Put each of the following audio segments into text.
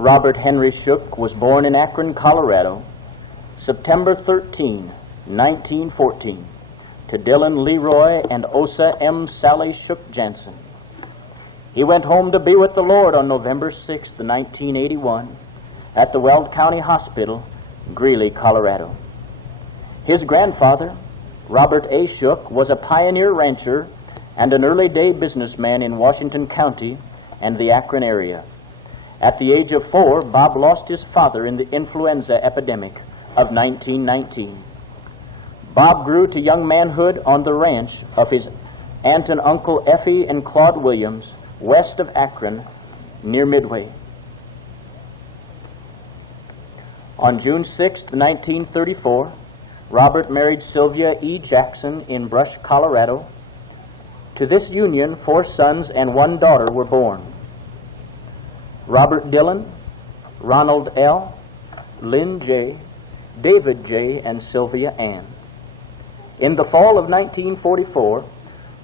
Robert Henry Shook was born in Akron, Colorado, September 13, 1914, to Dylan Leroy and Osa M. Sally Shook Jansen. He went home to be with the Lord on November 6, 1981, at the Weld County Hospital, Greeley, Colorado. His grandfather, Robert A. Shook, was a pioneer rancher and an early-day businessman in Washington County and the Akron area. At the age of 4, Bob lost his father in the influenza epidemic of 1919. Bob grew to young manhood on the ranch of his aunt and uncle Effie and Claude Williams, west of Akron, near Midway. On June 6, 1934, Robert married Sylvia E. Jackson in Brush, Colorado. To this union, 4 sons and 1 daughter were born: Robert Dillon, Ronald L., Lynn J., David J., and Sylvia Ann. In the fall of 1944,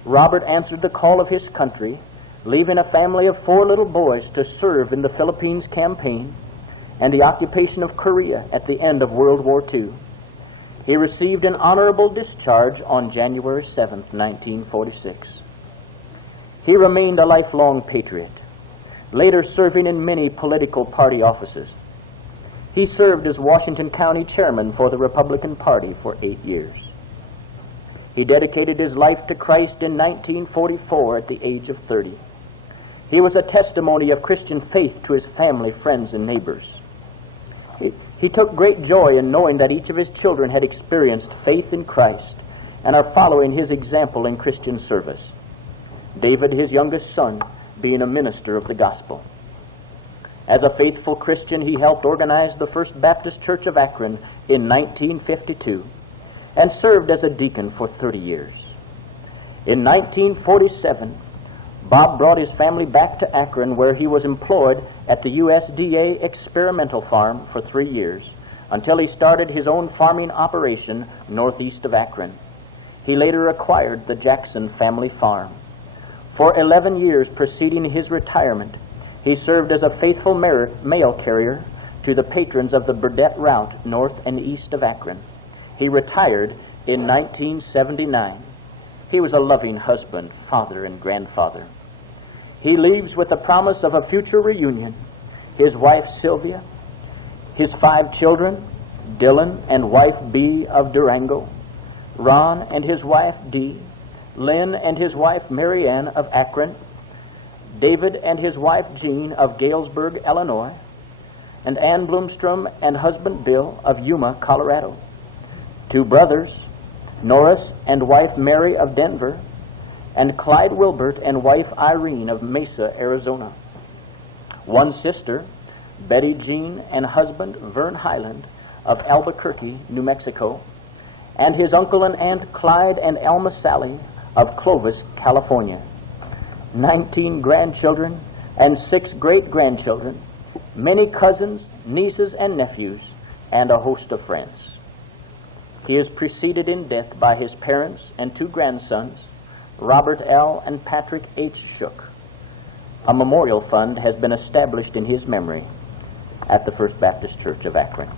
Robert answered the call of his country, leaving a family of 4 little boys to serve in the Philippines campaign and the occupation of Korea at the end of World War II. He received an honorable discharge on January 7, 1946. He remained a lifelong patriot, later serving in many political party offices. He served as Washington County Chairman for the Republican Party for 8 years. He dedicated his life to Christ in 1944 at the age of 30. He was a testimony of Christian faith to his family, friends, and neighbors. He took great joy in knowing that each of his children had experienced faith in Christ and are following his example in Christian service. David, his youngest son, being a minister of the gospel. As a faithful Christian, he helped organize the First Baptist Church of Akron in 1952 and served as a deacon for 30 years. In 1947, Bob brought his family back to Akron, where he was employed at the USDA experimental farm for 3 years, until he started his own farming operation northeast of Akron. He later acquired the Jackson family farm. For 11 years preceding his retirement, he served as a faithful mail carrier to the patrons of the Burdett route north and east of Akron. He retired in 1979. He was a loving husband, father, and grandfather. He leaves with the promise of a future reunion. His wife Sylvia, his 5 children, Dylan and wife B of Durango, Ron and his wife Dee, Lynn and his wife Marianne of Akron, David and his wife Jean of Galesburg, Illinois, and Ann Bloomstrom and husband Bill of Yuma, Colorado. 2 brothers, Norris and wife Mary of Denver, and Clyde Wilbert and wife Irene of Mesa, Arizona. 1 sister, Betty Jean, and husband Vern Highland of Albuquerque, New Mexico, and his uncle and aunt Clyde and Elma Sally of Clovis, California. 19 grandchildren and 6 great-grandchildren, many cousins, nieces, and nephews, and a host of friends. He is preceded in death by his parents and 2 grandsons, Robert L. and Patrick H. Shook. A memorial fund has been established in his memory at the First Baptist Church of Akron.